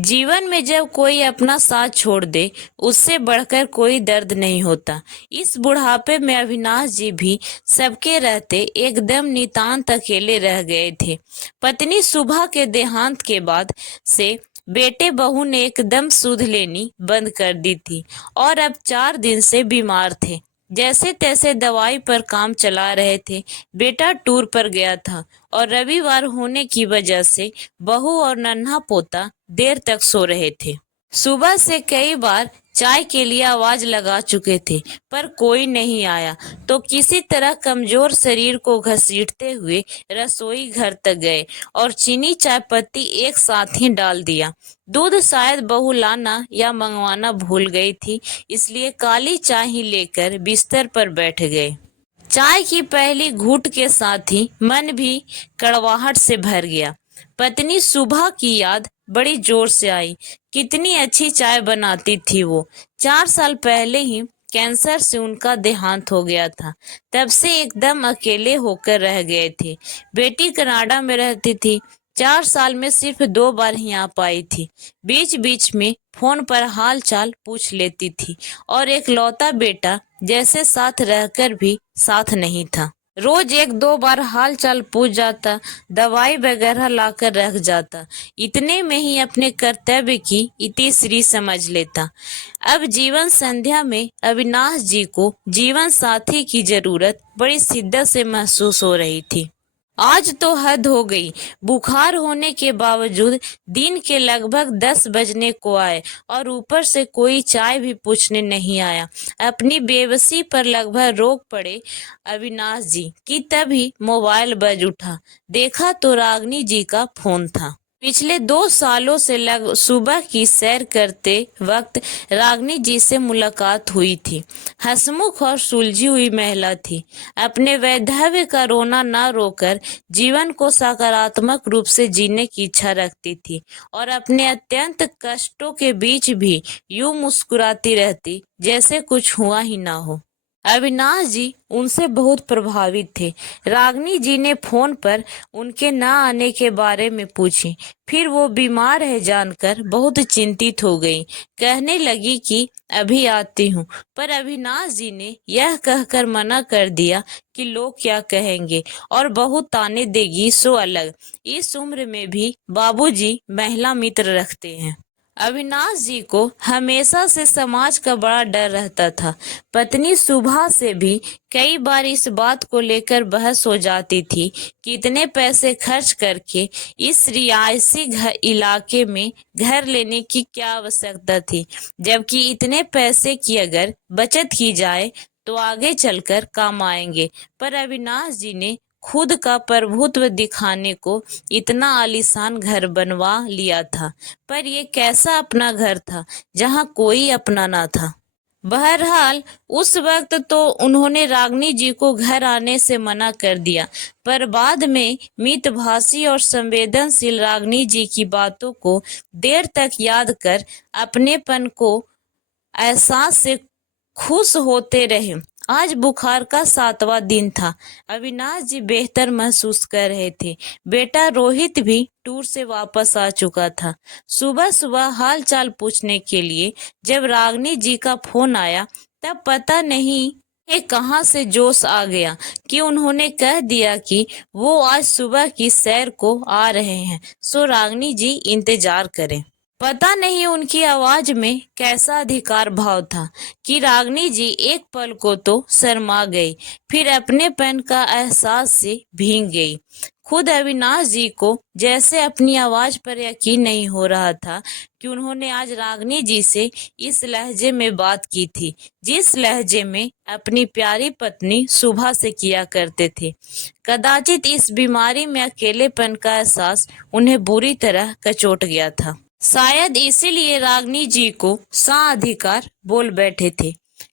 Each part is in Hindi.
जीवन में जब कोई अपना साथ छोड़ दे, उससे बढ़कर कोई दर्द नहीं होता। इस बुढ़ापे में अविनाश जी भी सबके रहते एकदम नितांत अकेले रह गए थे। पत्नी सुबह के देहांत के बाद से बेटे बहू ने एकदम सुध लेनी बंद कर दी थी और अब 4 दिन से बीमार थे। जैसे तैसे दवाई पर काम चला रहे थे। बेटा टूर पर गया था और रविवार होने की वजह से बहू और नन्हा पोता देर तक सो रहे थे। सुबह से कई बार चाय के लिए आवाज लगा चुके थे, पर कोई नहीं आया तो किसी तरह कमजोर शरीर को घसीटते हुए रसोई घर तक गए और चीनी चाय पत्ती एक साथ ही डाल दिया। दूध शायद बहू लाना या मंगवाना भूल गई थी, इसलिए काली चाय ही लेकर बिस्तर पर बैठ गए। चाय की पहली घूंट के साथ ही मन भी कड़वाहट से भर गया। पत्नी सुबह की याद बड़ी जोर से आई। कितनी अच्छी चाय बनाती थी वो। 4 साल पहले ही कैंसर से उनका देहांत हो गया था। तब से एकदम अकेले होकर रह गए थे। बेटी कनाडा में रहती थी। 4 साल में सिर्फ 2 बार ही आ पाई थी। बीच बीच में फोन पर हाल चाल पूछ लेती थी और एक लौता बेटा जैसे साथ रहकर भी साथ नहीं था। रोज 1-2 बार हाल चाल पूछ जाता, दवाई वगैरह लाकर रख जाता। इतने में ही अपने कर्तव्य की इतिश्री समझ लेता। अब जीवन संध्या में अविनाश जी को जीवन साथी की जरूरत बड़ी शिद्दत से महसूस हो रही थी। आज तो हद हो गई। बुखार होने के बावजूद दिन के लगभग 10 बजने को आए और ऊपर से कोई चाय भी पूछने नहीं आया। अपनी बेबसी पर लगभग रोक पड़े अविनाश जी कि तभी मोबाइल बज उठा। देखा तो रागनी जी का फोन था। पिछले 2 सालों से सुबह की सैर करते वक्त रागनी जी से मुलाकात हुई थी। हंसमुख और सुलझी हुई महिला थी। अपने वैधव्य का रोना न रोकर जीवन को सकारात्मक रूप से जीने की इच्छा रखती थी और अपने अत्यंत कष्टों के बीच भी यूं मुस्कुराती रहती जैसे कुछ हुआ ही ना हो। अविनाश जी उनसे बहुत प्रभावित थे। रागनी जी ने फोन पर उनके न आने के बारे में पूछी। फिर वो बीमार है जानकर बहुत चिंतित हो गई। कहने लगी कि अभी आती हूँ, पर अविनाश जी ने यह कहकर मना कर दिया कि लोग क्या कहेंगे और बहू ताने देगी सो अलग। इस उम्र में भी बाबूजी महिला मित्र रखते हैं। अविनाश जी को हमेशा से समाज का बड़ा डर रहता था। पत्नी सुबह से भी कई बार इस बात को लेकर बहस हो जाती थी कि इतने पैसे खर्च करके इस रिहायशी इलाके में घर लेने की क्या आवश्यकता थी, जबकि इतने पैसे की अगर बचत की जाए तो आगे चलकर काम आएंगे। पर अविनाश जी ने खुद का प्रभुत्व दिखाने को इतना आलीशान घर बनवा लिया था, पर ये कैसा अपना घर था जहां कोई अपना ना था। बहरहाल उस वक्त तो उन्होंने रागनी जी को घर आने से मना कर दिया, पर बाद में मितभाषी और संवेदनशील रागनी जी की बातों को देर तक याद कर अपनेपन को एहसास से खुश होते रहे। आज बुखार का 7वां दिन था। अविनाश जी बेहतर महसूस कर रहे थे। बेटा रोहित भी टूर से वापस आ चुका था। सुबह सुबह हाल चाल पूछने के लिए जब रागनी जी का फोन आया, तब पता नहीं ये कहां से जोश आ गया कि उन्होंने कह दिया कि वो आज सुबह की सैर को आ रहे हैं, सो रागनी जी इंतजार करें। पता नहीं उनकी आवाज में कैसा अधिकार भाव था कि रागनी जी एक पल को तो शर्मा गई, फिर अपनेपन का एहसास से भीग गई। खुद अविनाश जी को जैसे अपनी आवाज पर यकीन नहीं हो रहा था कि उन्होंने आज रागनी जी से इस लहजे में बात की थी, जिस लहजे में अपनी प्यारी पत्नी सुबह से किया करते थे। कदाचित इस बीमारी में अकेलेपन का एहसास उन्हें बुरी तरह कचोट गया था। शायद इसीलिए रागनी जी को साधिकार बोल बैठे थे।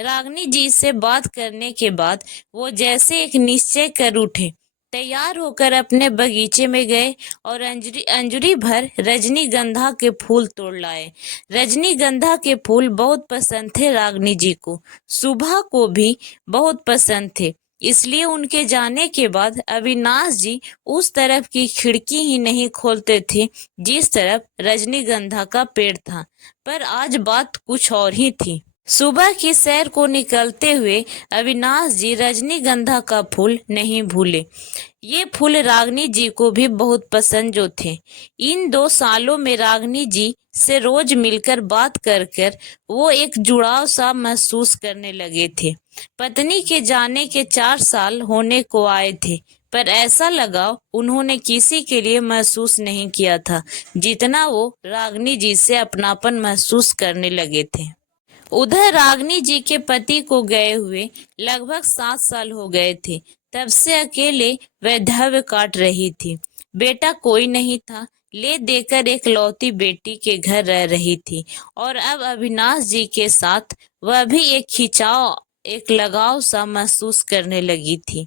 रागनी जी से बात करने के बाद वो जैसे एक निश्चय कर उठे, तैयार होकर अपने बगीचे में गए और अंजुरी भर रजनीगंधा के फूल तोड़ लाए। रजनीगंधा के फूल बहुत पसंद थे रागनी जी को। सुबह को भी बहुत पसंद थे। इसलिए उनके जाने के बाद अविनाश जी उस तरफ की खिड़की ही नहीं खोलते थे जिस तरफ रजनीगंधा का पेड़ था। पर आज बात कुछ और ही थी। सुबह की सैर को निकलते हुए अविनाश जी रजनीगंधा का फूल नहीं भूले। ये फूल रागनी जी को भी बहुत पसंद जो थे। इन 2 सालों में रागनी जी से रोज मिलकर बात कर कर वो एक जुड़ाव सा महसूस करने लगे थे। पत्नी के जाने के 4 साल होने को आए थे, पर ऐसा लगाव उन्होंने किसी के लिए महसूस नहीं किया था जितना वो रागनी जी से अपनापन महसूस करने लगे थे। उधर रागनी जी के पति को गए हुए लगभग 7 साल हो गए थे। तब से अकेले वैधव्य काट रही थी। बेटा कोई नहीं था। ले देकर एक लौती बेटी के घर रह रही थी और अब अविनाश जी के साथ वह भी एक खिंचाव, एक लगाव सा महसूस करने लगी थी।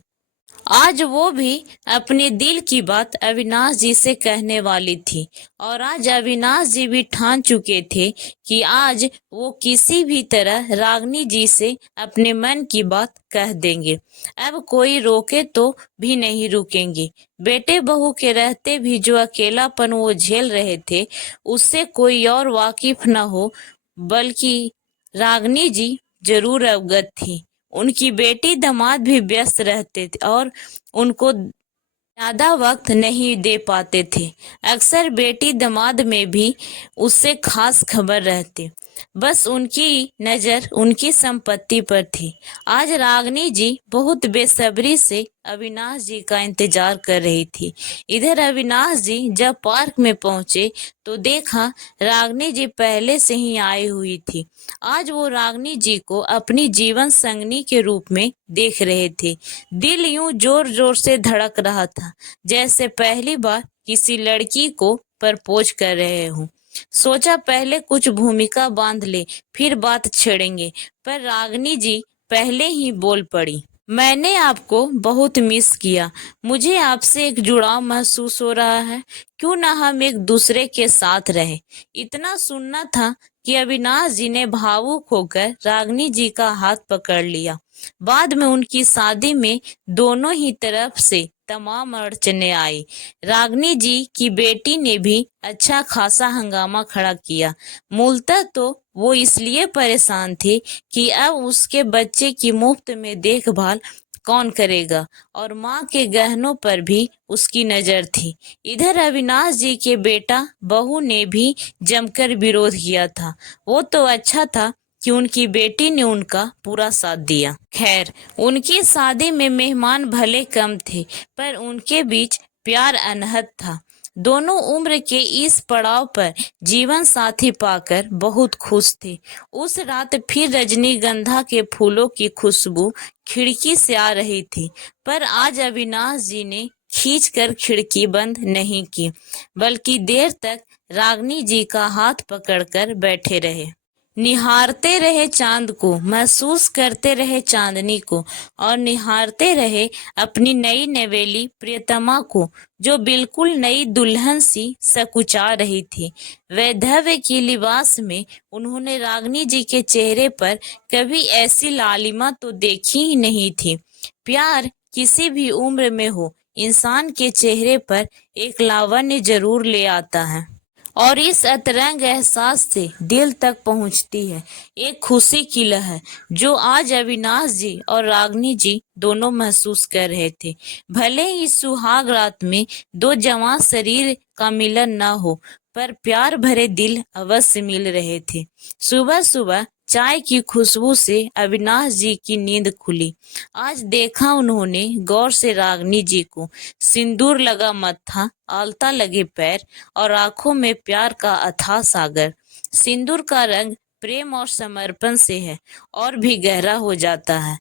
आज वो भी अपने दिल की बात अविनाश जी से कहने वाली थी और आज अविनाश जी भी ठान चुके थे कि आज वो किसी भी तरह रागनी जी से अपने मन की बात कह देंगे। अब कोई रोके तो भी नहीं रुकेंगे। बेटे बहू के रहते भी जो अकेलापन वो झेल रहे थे उससे कोई और वाकिफ न हो, बल्कि रागनी जी जरूर अवगत थी। उनकी बेटी दामाद भी व्यस्त रहते थे और उनको ज्यादा वक्त नहीं दे पाते थे। अक्सर बेटी दामाद में भी उससे खास खबर रहती। बस उनकी नजर उनकी संपत्ति पर थी। आज रागनी जी बहुत बेसब्री से अविनाश जी का इंतजार कर रही थी। इधर अविनाश जी जब पार्क में पहुंचे तो देखा रागनी जी पहले से ही आई हुई थी। आज वो रागनी जी को अपनी जीवन संगनी के रूप में देख रहे थे। दिल यूं जोर जोर से धड़क रहा था जैसे पहली बार किसी लड़की को प्रपोज कर रहे हूँ। सोचा पहले कुछ भूमिका बांध ले, फिर बात छेड़ेंगे, पर रागनी जी पहले ही बोल पड़ी। मैंने आपको बहुत मिस किया। मुझे आपसे एक जुड़ाव महसूस हो रहा है। क्यों ना हम एक दूसरे के साथ रहें। इतना सुनना था कि अविनाश जी ने भावुक होकर रागनी जी का हाथ पकड़ लिया। बाद में उनकी शादी में दोनों ही तरफ से तमाम अड़चने आई। रागनी जी की बेटी ने भी अच्छा खासा हंगामा खड़ा किया। मूलतः तो वो इसलिए परेशान थे कि अब उसके बच्चे की मुफ्त में देखभाल कौन करेगा और माँ के गहनों पर भी उसकी नजर थी। इधर अविनाश जी के बेटा बहू ने भी जमकर विरोध किया था। वो तो अच्छा था कि उनकी बेटी ने उनका पूरा साथ दिया। खैर, उनकी शादी में मेहमान भले कम थे, पर उनके बीच प्यार अनहद था। दोनों उम्र के इस पड़ाव पर जीवन साथी पाकर बहुत खुश थे। उस रात फिर रजनीगंधा के फूलों की खुशबू खिड़की से आ रही थी, पर आज अविनाश जी ने खींचकर खिड़की बंद नहीं की, बल्कि देर तक रागनी जी का हाथ पकड़कर बैठे रहे। निहारते रहे चांद को, महसूस करते रहे चांदनी को और निहारते रहे अपनी नई नवेली प्रियतमा को, जो बिल्कुल नई दुल्हन सी सकुचा रही थी। वैधव्य की लिबास में उन्होंने रागनी जी के चेहरे पर कभी ऐसी लालिमा तो देखी ही नहीं थी। प्यार किसी भी उम्र में हो, इंसान के चेहरे पर एक लावण्य जरूर ले आता है और इस अतरंग एहसास से दिल तक पहुंचती है एक खुशी की लहर, जो आज अविनाश जी और रागनी जी दोनों महसूस कर रहे थे। भले ही सुहाग रात में दो जवां शरीर का मिलन न हो, पर प्यार भरे दिल अवश्य मिल रहे थे। सुबह सुबह चाय की खुशबू से अविनाश जी की नींद खुली। आज देखा उन्होंने गौर से रागनी जी को। सिंदूर लगा मत्था, आलता लगे पैर और आंखों में प्यार का अथाह सागर। सिंदूर का रंग प्रेम और समर्पण से है और भी गहरा हो जाता है।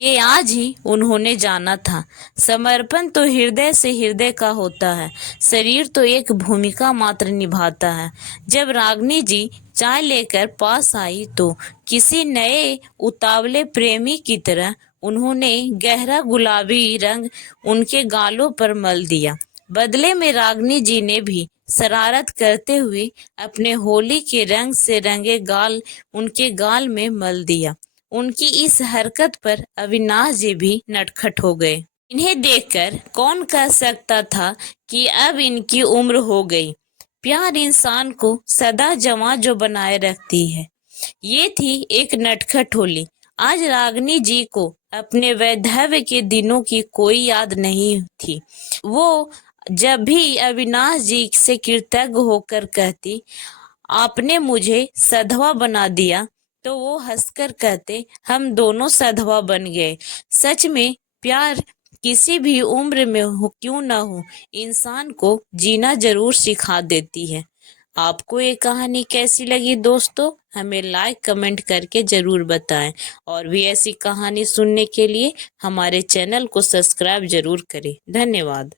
ये आज ही उन्होंने जाना था। समर्पण तो हृदय से हृदय का होता है, शरीर तो एक भूमिका मात्र निभाता है। जब रागनी जी चाय लेकर पास आई तो किसी नए उतावले प्रेमी की तरह उन्होंने गहरा गुलाबी रंग उनके गालों पर मल दिया। बदले में रागनी जी ने भी शरारत करते हुए अपने होली के रंग से रंगे गाल उनके गाल में मल दिया। उनकी इस हरकत पर अविनाश जी भी नटखट हो गए। इन्हें देखकर कौन कह सकता था कि अब इनकी उम्र हो गई। प्यार इंसान को सदा जवां जो बनाए रखती है। ये थी एक नटखट होली। आज रागनी जी को अपने वैधव्य के दिनों की कोई याद नहीं थी। वो जब भी अविनाश जी से कृतज्ञ होकर कहती, आपने मुझे सधवा बना दिया, तो वो हंसकर कहते, हम दोनों सधवा बन गए। सच में प्यार किसी भी उम्र में हो क्यों ना हो, इंसान को जीना जरूर सिखा देती है। आपको ये कहानी कैसी लगी दोस्तों? हमें लाइक कमेंट करके जरूर बताएं और भी ऐसी कहानी सुनने के लिए हमारे चैनल को सब्सक्राइब जरूर करें। धन्यवाद।